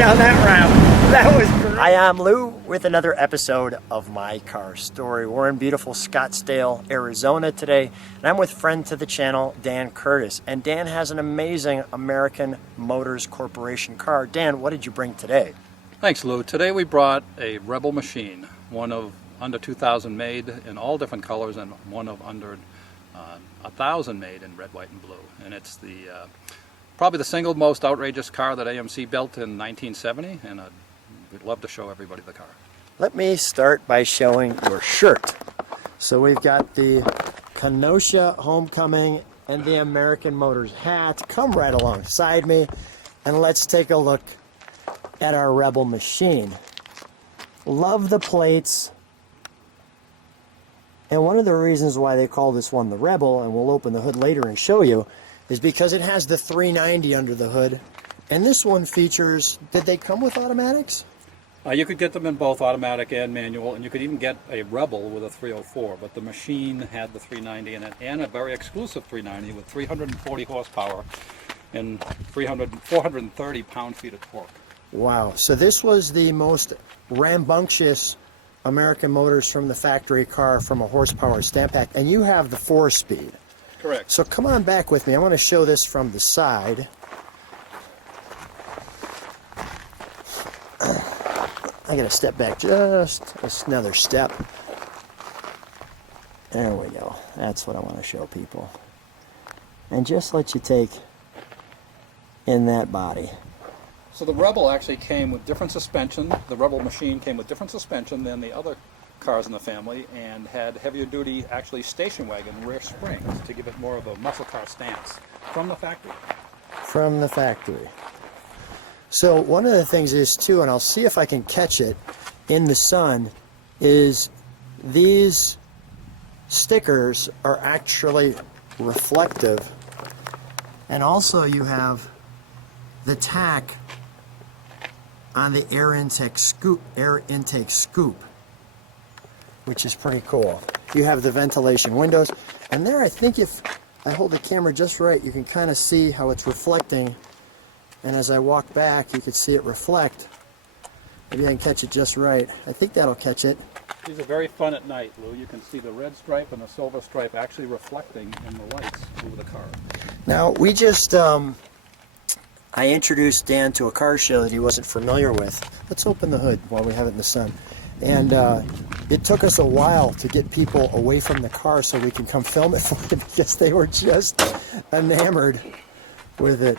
down that route. That was great. Hi, I'm Lou with another episode of My Car Story. We're in beautiful Scottsdale, Arizona today, and I'm with friend to the channel, Dan Curtis. And Dan has an amazing American Motors Corporation car. Dan, what did you bring today? Thanks, Lou. Today we brought a Rebel machine, one of under 2,000 made in all different colors, and one of under 1,000 made in red, white, and blue. And it's the probably the single most outrageous car that AMC built in 1970, and we'd love to show everybody the car. Let me start by showing your shirt. So we've got the Kenosha Homecoming and the American Motors hat. Come right alongside me and let's take a look at our Rebel machine. Love the plates. And one of the reasons why they call this one the Rebel, and we'll open the hood later and show you, is because it has the 390 under the hood. And this one features, did they come with automatics? You could get them in both automatic and manual, and you could even get a Rebel with a 304, but the machine had the 390 in it, and a very exclusive 390 with 340 horsepower and 430 pound-feet of torque. Wow, so this was the most rambunctious American Motors from the factory car from a horsepower standpoint, and you have the 4-speed. Correct. So come on back with me. I want to show this from the side. I got to step back just another step. There we go. That's what I want to show people. And just let you take in that body. So the Rebel actually came with different suspension. The Rebel machine came with different suspension than the other cars in the family, and had heavier duty, actually station wagon rear springs to give it more of a muscle car stance from the factory. From the factory. So one of the things is too, and I'll see if I can catch it in the sun, is these stickers are actually reflective, and also you have the tack on the air intake scoop, which is pretty cool. You have the ventilation windows, and there I think if I hold the camera just right, you can kind of see how it's reflecting, and as I walk back you can see it reflect. Maybe I can catch it just right. I think that'll catch it. These are very fun at night, Lou. You can see the red stripe and the silver stripe actually reflecting in the lights over the car. Now we just I introduced Dan to a car show that he wasn't familiar with. Let's open the hood while we have it in the sun. And it took us a while to get people away from the car so we can come film it for you, because they were just enamored with it.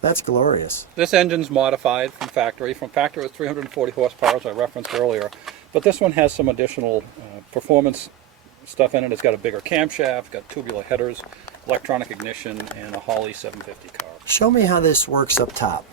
That's glorious. This engine's modified from factory. From factory it's 340 horsepower, as I referenced earlier. But this one has some additional performance stuff in it. It's got a bigger camshaft, got tubular headers, electronic ignition, and a Holley 750 car. Show me how this works up top.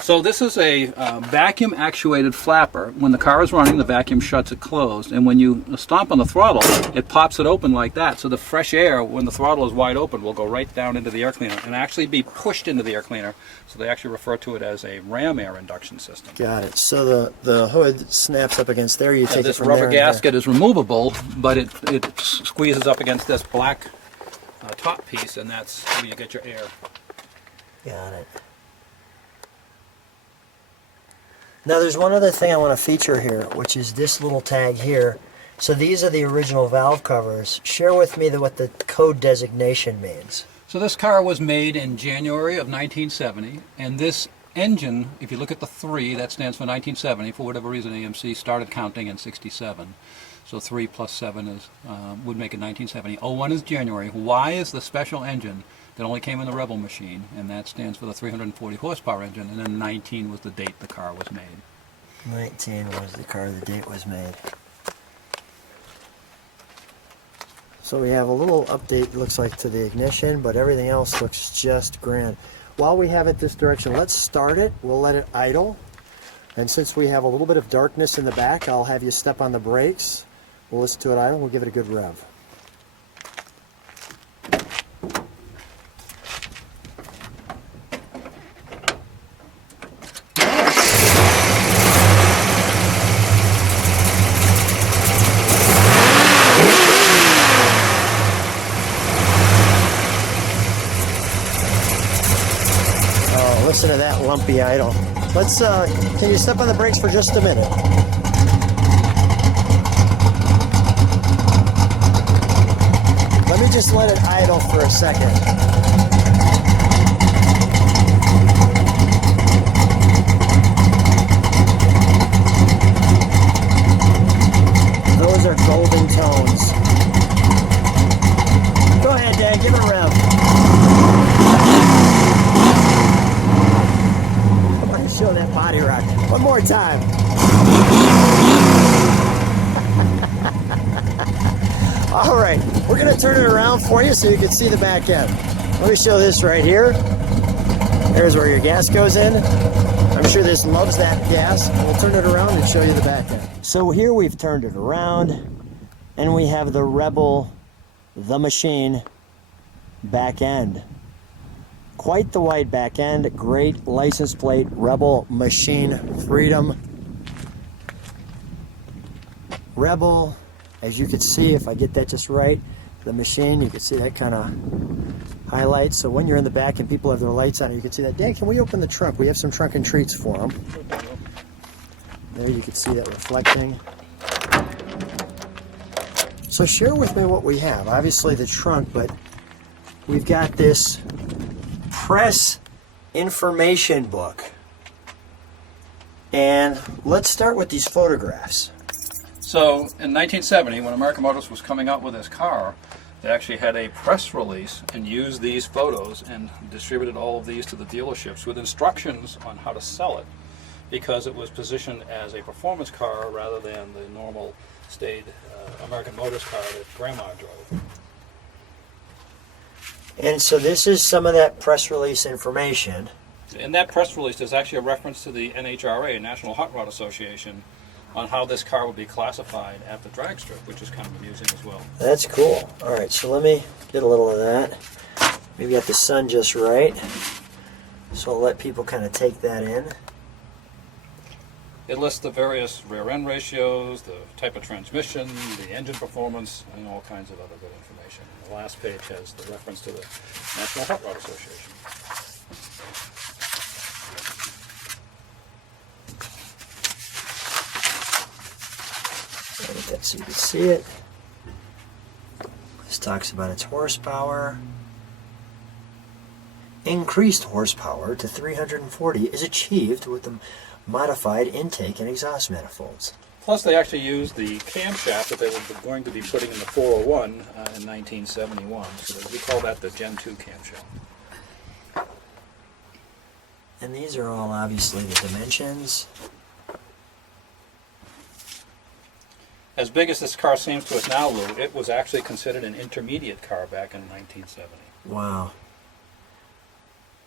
So this is a vacuum actuated flapper. When the car is running, the vacuum shuts it closed, and when you stomp on the throttle, it pops it open like that. So the fresh air, when the throttle is wide open, will go right down into the air cleaner and actually be pushed into the air cleaner. So they actually refer to it as a ram air induction system. Got it. So the hood snaps up against there. You take it this from rubber there gasket is removable, but it squeezes up against this black top piece, and that's where you get your air. Got it. Now there's one other thing I want to feature here, which is this little tag here. So these are the original valve covers. Share with me what the code designation means. So this car was made in January of 1970, and this engine, if you look at the 3, that stands for 1970. For whatever reason, AMC started counting in 67. So 3 plus 7 is would make it 1970. 01 is January. Y is the special engine that only came in the Rebel machine, and that stands for the 340 horsepower engine, and then 19 was the date the car was made. 19 was the car the date was made. So we have a little update, it looks like, to the ignition, but everything else looks just grand. While we have it this direction, let's start it. We'll let it idle. And since we have a little bit of darkness in the back, I'll have you step on the brakes. We'll listen to it idle, we'll give it a good rev. listen to that lumpy idle. Let's, can you step on the brakes for just a minute? Let me just let it idle for a second. Those are golden tones. Go ahead, Dad, give it a rev. I want to show that body rock. One more time. All right, we're going to turn it around for you so you can see the back end. Let me show this right here. There's where your gas goes in. I'm sure this loves that gas. We'll turn it around and show you the back end. So here we've turned it around, and we have the Rebel, the machine, back end. Quite the white back end. Great license plate, Rebel Machine Freedom. Rebel, as you can see, if I get that just right, the machine, you can see that kind of highlight. So when you're in the back and people have their lights on, you can see that. Dan, can we open the trunk? We have some trunk and treats for them. There you can see that reflecting. So share with me what we have. Obviously the trunk, but we've got this press information book. And let's start with these photographs. So in 1970, when American Motors was coming out with this car, they actually had a press release and used these photos and distributed all of these to the dealerships with instructions on how to sell it, because it was positioned as a performance car rather than the normal staid American Motors car that Grandma drove. And so this is some of that press release information. In that press release, there's actually a reference to the NHRA, National Hot Rod Association, on how this car would be classified at the drag strip, which is kind of amusing as well. That's cool. All right, so let me get a little of that. Maybe got the sun just right. So I'll let people kind of take that in. It lists the various rear end ratios, the type of transmission, the engine performance, and all kinds of other good information. And the last page has the reference to the National Hot Rod Association. Get that so you can see it. This talks about its horsepower. Increased horsepower to 340 is achieved with the modified intake and exhaust manifolds. Plus, they actually used the camshaft that they were going to be putting in the 401 in 1971. So we call that the Gen 2 camshaft. And these are all obviously the dimensions. As big as this car seems to us now, Lou, it was actually considered an intermediate car back in 1970. Wow.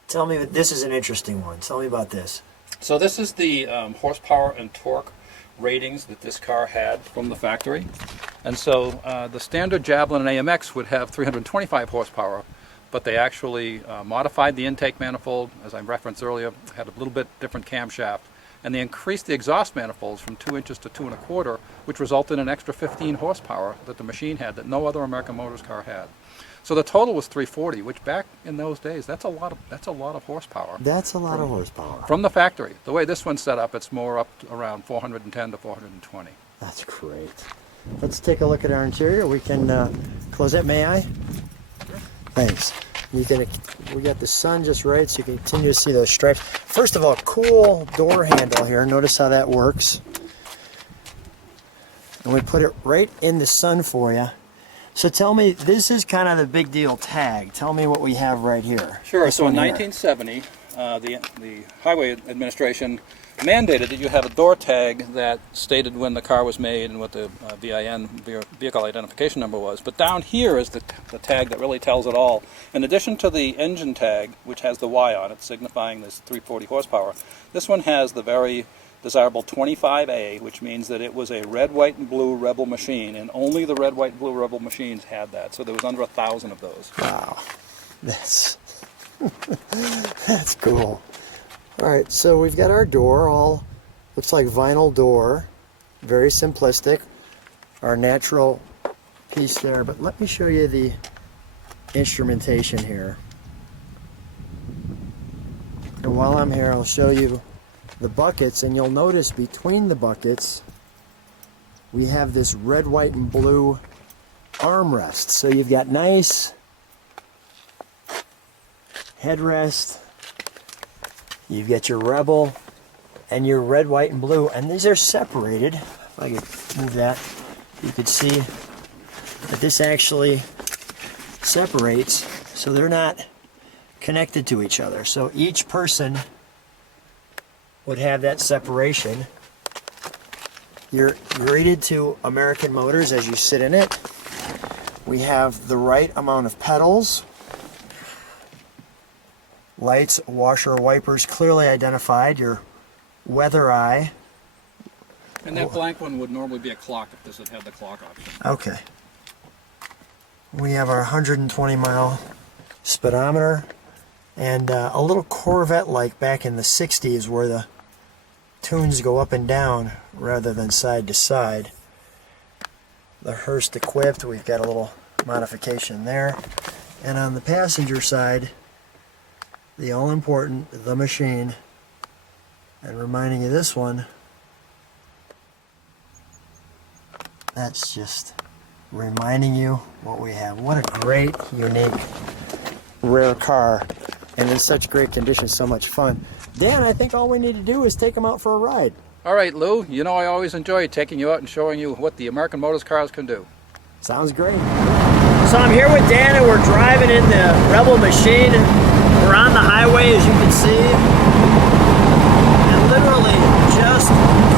Tell me, this is an interesting one. Tell me about this. So this is the horsepower and torque ratings that this car had from the factory. And so the standard Javelin and AMX would have 325 horsepower, but they actually modified the intake manifold, as I referenced earlier, had a little bit different camshaft, and they increased the exhaust manifolds from 2 inches to 2 1/4, which resulted in an extra 15 horsepower that the machine had that no other American Motors car had. So the total was 340, which back in those days, that's a lot of horsepower. That's a lot of horsepower. From the factory. The way this one's set up, it's more up to around 410 to 420. That's great. Let's take a look at our interior. We can close that, may I? Sure. Thanks. We got the sun just right so you can continue to see those stripes. First of all, cool door handle here. Notice how that works. And we put it right in the sun for you. So tell me, this is kind of the big deal tag. Tell me what we have right here. Sure. So in 1970, the Highway Administration mandated that you have a door tag that stated when the car was made and what the VIN, vehicle identification number, was. But down here is the tag that really tells it all. In addition to the engine tag, which has the Y on it, signifying this 340 horsepower, this one has the very desirable 25A, which means that it was a red, white, and blue Rebel machine, and only the red, white, and blue Rebel machines had that. So there was under 1,000 of those. Wow, that's that's cool. All right, so we've got our door, all looks like vinyl door, very simplistic. Our natural piece there, but let me show you the instrumentation here. And while I'm here, I'll show you the buckets, and you'll notice between the buckets we have this red, white, and blue armrest. So you've got nice headrest, you've got your Rebel, and your red, white, and blue, and these are separated. If I could move that, you could see that this actually separates, so they're not connected to each other. So each person would have that separation. You're rated to American Motors as you sit in it. We have the right amount of pedals, lights, washer, wipers clearly identified, your weather eye. And that blank one would normally be a clock if this had had the clock option. Okay. We have our 120-mile speedometer, and a little Corvette like back in the 60s where the tunes go up and down rather than side to side. The Hearst equipped, we've got a little modification there. And on the passenger side, the all-important The Machine. And reminding you this one, that's just reminding you what we have. What a great, unique, rare car, and in such great condition, so much fun. Dan, I think all we need to do is take them out for a ride. All right, Lou, you know I always enjoy taking you out and showing you what the American Motors cars can do. Sounds great. So I'm here with Dan and we're driving in the Rebel Machine. We're on the highway, as you can see, and literally just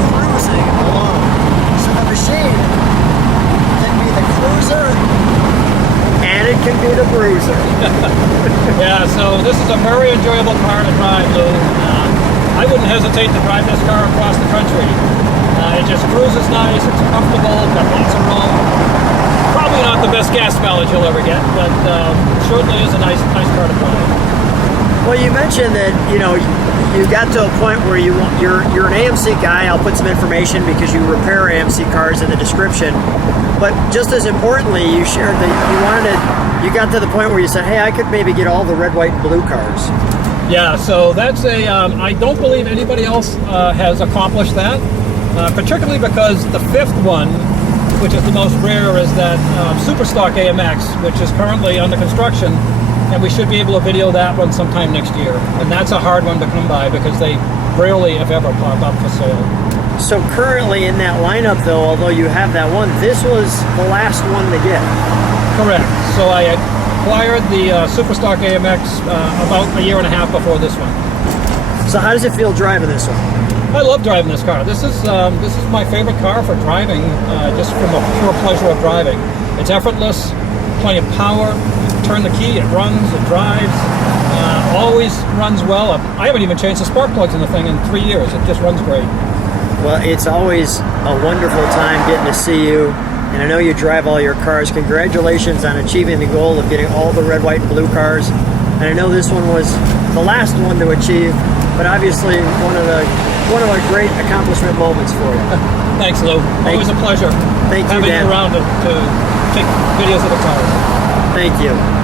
cruising along. So the Machine can be the cruiser and it can be the Bruiser. Yeah, so this is a very enjoyable car to drive, Lou. I wouldn't hesitate to drive this car across the country. It just cruises nice, it's comfortable, got lots of room. Probably not the best gas mileage you'll ever get, but certainly is a nice car to drive. Well, you mentioned that, you know, you got to a point where you're an AMC guy. I'll put some information because you repair AMC cars in the description. But just as importantly, you shared that you got to the point where you said, hey, I could maybe get all the red, white, and blue cars. Yeah, so that's I don't believe anybody else has accomplished that, particularly because the fifth one, which is the most rare, is that Superstock AMX, which is currently under construction, and we should be able to video that one sometime next year. And that's a hard one to come by because they rarely, if ever, pop up for sale. So currently in that lineup, though, although you have that one, this was the last one to get. Correct. So I acquired the Superstock AMX about a year and a half before this one. So how does it feel driving this one? I love driving this car. This is my favorite car for driving, just from a pure pleasure of driving. It's effortless, plenty of power. Turn the key, it runs, it drives, always runs well. I haven't even changed the spark plugs in the thing in 3 years. It just runs great. Well, it's always a wonderful time getting to see you, and I know you drive all your cars. Congratulations on achieving the goal of getting all the red, white, and blue cars. And I know this one was the last one to achieve, but obviously one of the great accomplishment moments for you. Thanks, Lou. Always a pleasure. Thank you, having Dan. you around to take videos of the cars. Thank you.